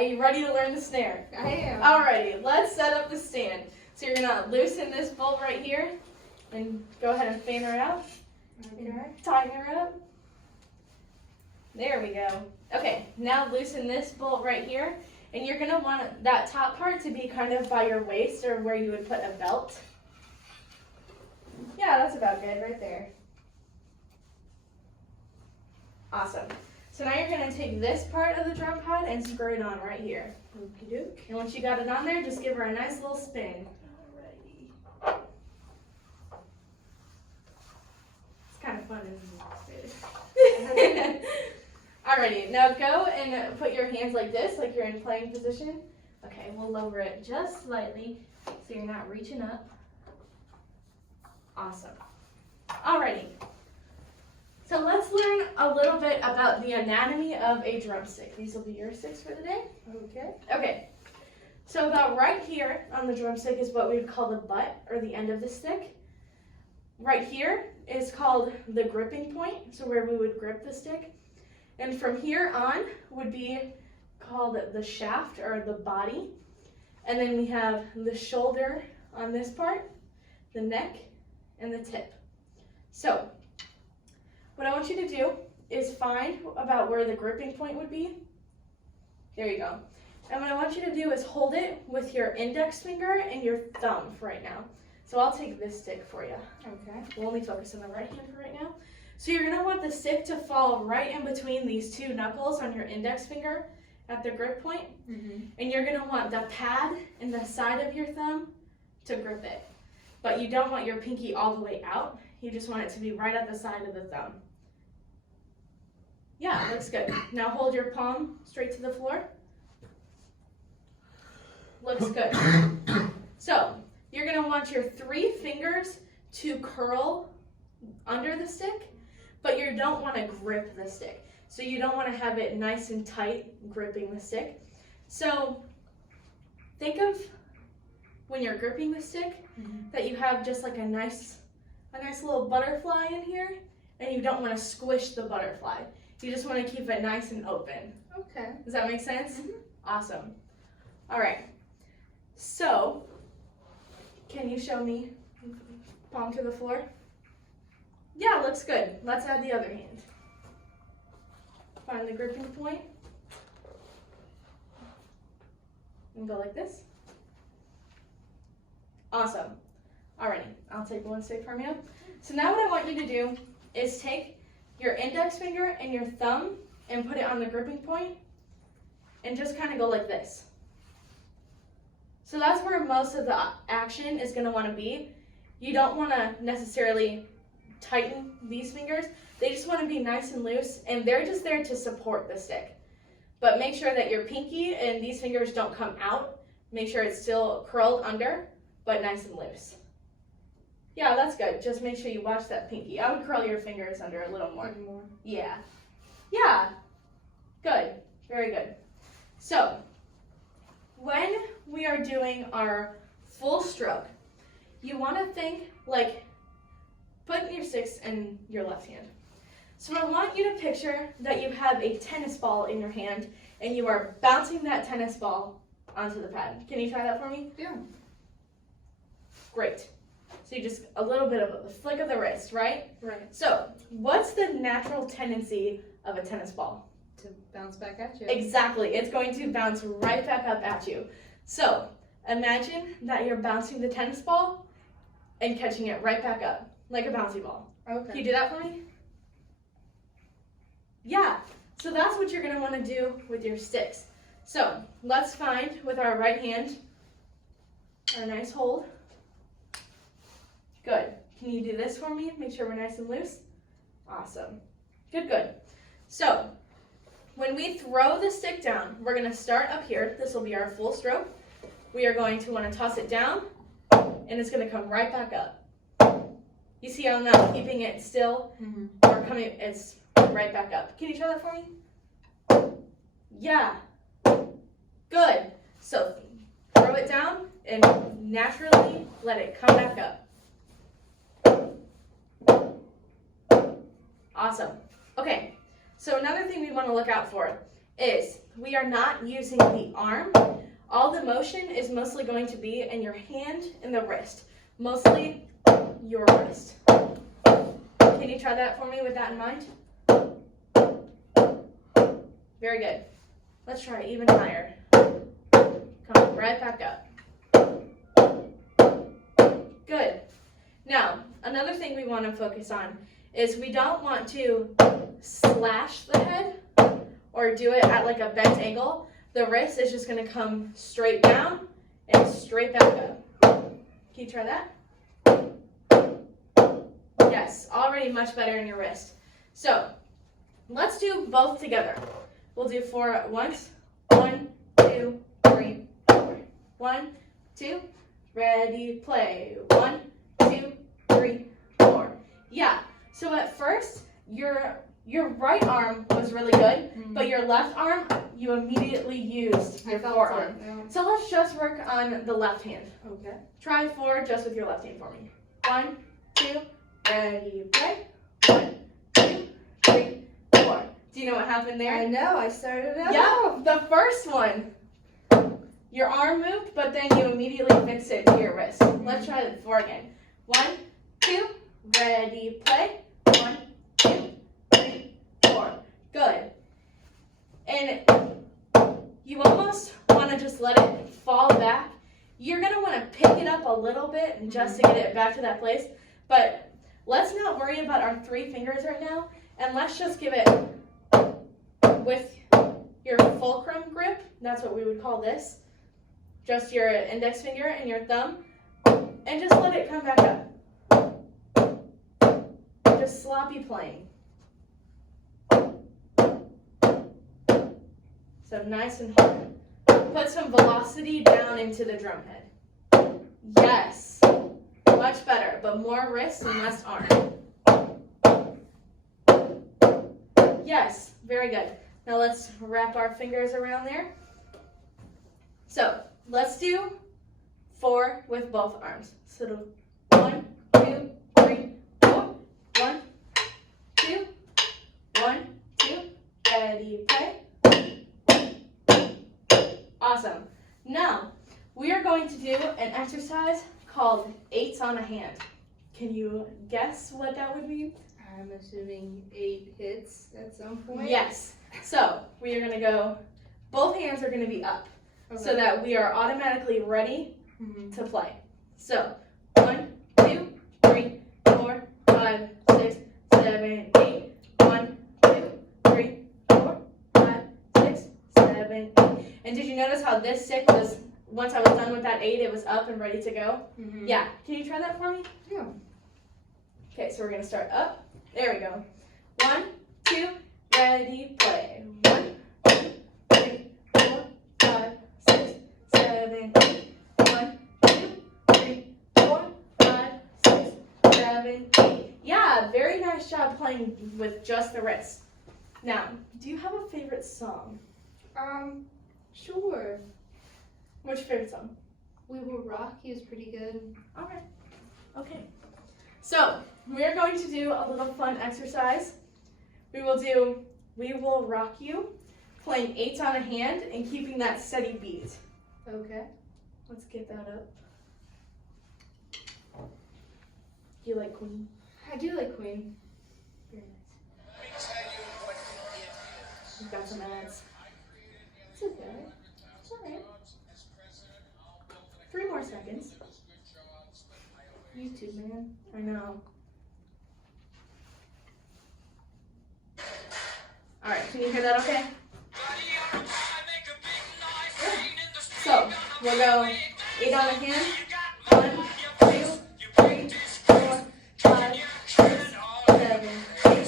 Are you ready to learn the snare? I am. Alrighty, let's set up the stand. So you're gonna loosen this bolt right here and go ahead and fan her out. Okay. Tighten her up. There we go. Okay, now loosen this bolt right here. And you're gonna want that top part to be kind of by your waist or where you would put a belt. Yeah, that's about good right there. Awesome. So now you're gonna take this part of the drum pad and screw it on right here. Okie doke. And once you got it on there, just give her a nice little spin. Alrighty. It's kind of fun, isn't it? Alrighty, now go and put your hands like this, like you're in playing position. Okay, we'll lower it just slightly so you're not reaching up. Awesome. Alrighty. So let's learn a little bit about the anatomy of a drumstick. These will be your sticks for the day. Okay. Okay. So about right here on the drumstick is what we would call the butt or the end of the stick. Right here is called the gripping point, so where we would grip the stick. And from here on would be called the shaft or the body. And then we have the shoulder on this part, the neck, and the tip. So what I want you to do is find about where the gripping point would be. There you go. And what I want you to do is hold it with your index finger and your thumb for right now. So I'll take this stick for you. Okay. We'll only focus on the right hand for right now. So you're gonna want the stick to fall right in between these two knuckles on your index finger at the grip point. And you're gonna want the pad and the side of your thumb to grip it. But you don't want your pinky all the way out. You just want it to be right at the side of the thumb. Yeah, looks good. Now hold your palm straight to the floor. Looks good. So you're gonna want your 3 fingers to curl under the stick, but you don't want to grip the stick. So you don't want to have it nice and tight gripping the stick. So think of when you're gripping the stick that you have just like a nice little butterfly in here, and you don't want to squish the butterfly. You just want to keep it nice and open. Okay. Does that make sense? Awesome. All right. So can you show me palm to the floor? Yeah, looks good. Let's add the other hand. Find the gripping point. And go like this. Awesome. Alrighty, I'll take one stick from you. So now what I want you to do is take your index finger and your thumb and put it on the gripping point and just kind of go like this. So that's where most of the action is going to want to be. You don't want to necessarily tighten these fingers. They just want to be nice and loose, and they're just there to support the stick. But make sure that your pinky and these fingers don't come out. Make sure it's still curled under, but nice and loose. Yeah, that's good. Just make sure you watch that pinky. I would curl your fingers under a little more. Yeah. Yeah. Good. Very good. So, when we are doing our full stroke, you want to think like putting your sticks in your left hand. So I want you to picture that you have a tennis ball in your hand and you are bouncing that tennis ball onto the pad. Can you try that for me? Yeah. Great. So you just a little bit of a flick of the wrist, right? Right. So what's the natural tendency of a tennis ball? To bounce back at you. Exactly. It's going to bounce right back up at you. So imagine that you're bouncing the tennis ball and catching it right back up, like a bouncy ball. Okay. Can you do that for me? Yeah. So that's what you're going to want to do with your sticks. So let's find with our right hand a nice hold. Good. Can you do this for me? Make sure we're nice and loose. Awesome. Good, good. So when we throw the stick down, we're going to start up here. This will be our full stroke. We are going to want to toss it down, and it's going to come right back up. You see how I'm not keeping it still? Or coming, it's right back up. Can you try that for me? Yeah. Good. So throw it down and naturally let it come back up. Awesome. Okay, so another thing we want to look out for is we are not using the arm. All the motion is mostly going to be in your hand and the wrist. Mostly your wrist. Can you try that for me with that in mind? Very good. Let's try even higher. Come right back up. Good. Now, another thing we want to focus on is we don't want to slash the head or do it at like a bent angle. The wrist is just going to come straight down and straight back up. Can you try that? Yes, already much better in your wrist. So, let's do both together. We'll do 4 at once. 1, 2, 3, 4. 1, 2, ready, play. 1, 2, 3, 4. Yeah, so at first, your right arm was really good, but your left arm, you immediately used your forearm. So let's just work on the left hand. Okay. Try 4 just with your left hand for me. 1, 2, ready, play. 1, 2, 3, 4. Do you know what happened there? I know, I started out. Yeah, the first one. Your arm moved, but then you immediately fixed it to your wrist. Let's try it 4 again. 1, 2, ready, play. 1, 2, 3, 4. Good. And you almost want to just let it fall back. You're going to want to pick it up a little bit and just to get it back to that place. But let's not worry about our 3 fingers right now. And let's just give it with your fulcrum grip. That's what we would call this. Just your index finger and your thumb. And just let it come back up. Just sloppy playing. So nice and hard. Put some velocity down into the drum head. Yes. Much better, but more wrist and less arm. Yes, very good. Now let's wrap our fingers around there. So let's do 4 with both arms. So 1, 2, 3, 4. 1, 2, 1, 2, ready, play. Awesome. Now, we are going to do an exercise called 8s on a hand. Can you guess what that would mean? I'm assuming 8 hits at some point. Yes. So, we are going to go, both hands are going to be up so that we are automatically ready to play. So, 1, 2, 3, 4, 5, 6, 7, 8. 1, 2, 3, 4, 5, 6, 7, 8. And did you notice how this 6 was, once I was done with that 8, it was up and ready to go? Yeah. Can you try that for me? Yeah. Okay, so we're going to start up. There we go. 1, 2, ready, play. 1, 2, 3, 4, 5, 6, 7, 8. 1, 2, 3, 4, 5, 6, 7, 8. Yeah, very nice job playing with just the wrist. Now, do you have a favorite song? Sure. What's your favorite song? We Will Rock You is pretty good. All right. Okay. So, we're going to do a little fun exercise. We will rock you, playing 8s on a hand and keeping that steady beat. Okay. Let's get that up. Do you like Queen? I do like Queen. Very nice. We've got some ads. It's okay. It's alright. 3 more seconds. YouTube, man. I know. Alright, can you hear that okay? So, we'll go 8 on a hand. 1, 2, 3, 4, 5, 6, 7, 8.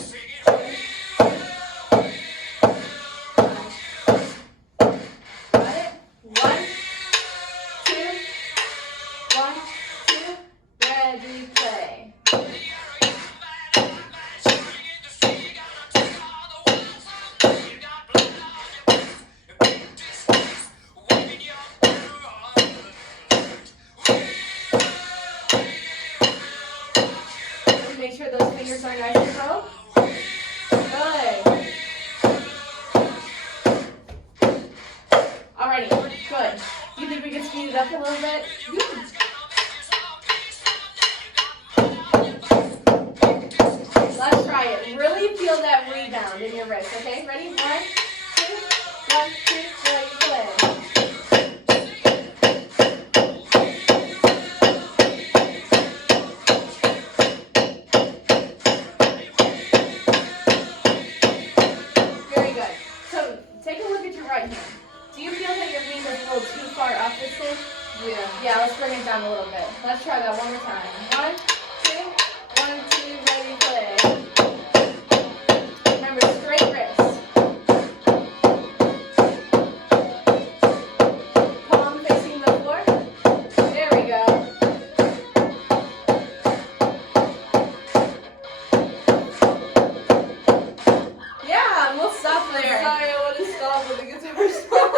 Got it? 1, 2, 1, 2, ready, play. You think we can speed it up a little bit? Let's try it. Really feel that rebound in your wrist, okay? Ready? 1, 2, 1, 2, 3, play. Very good. So take a look at your right hand. Do you feel that your knee is a little too far up this thing? Yeah. Yeah, let's bring it down a little bit. Let's try that one more time. 1, 2, 1, 2, ready, play. Remember, straight wrist. Palm facing the floor. There we go. Yeah, and we'll stop there. Sorry, I want to stop with the guitar solo.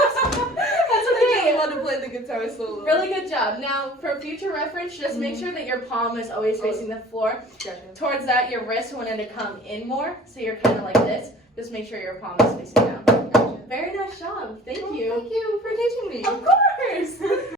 That's I okay. want to play the guitar solo. Really good job. Now, for future reference, just make sure that your palm is always facing the floor. Gotcha. Towards that, your wrist wanted to come in more, so you're kind of like this. Just make sure your palm is facing down. Gotcha. Very nice job. Thank Well, you. Thank you for teaching me. Of course.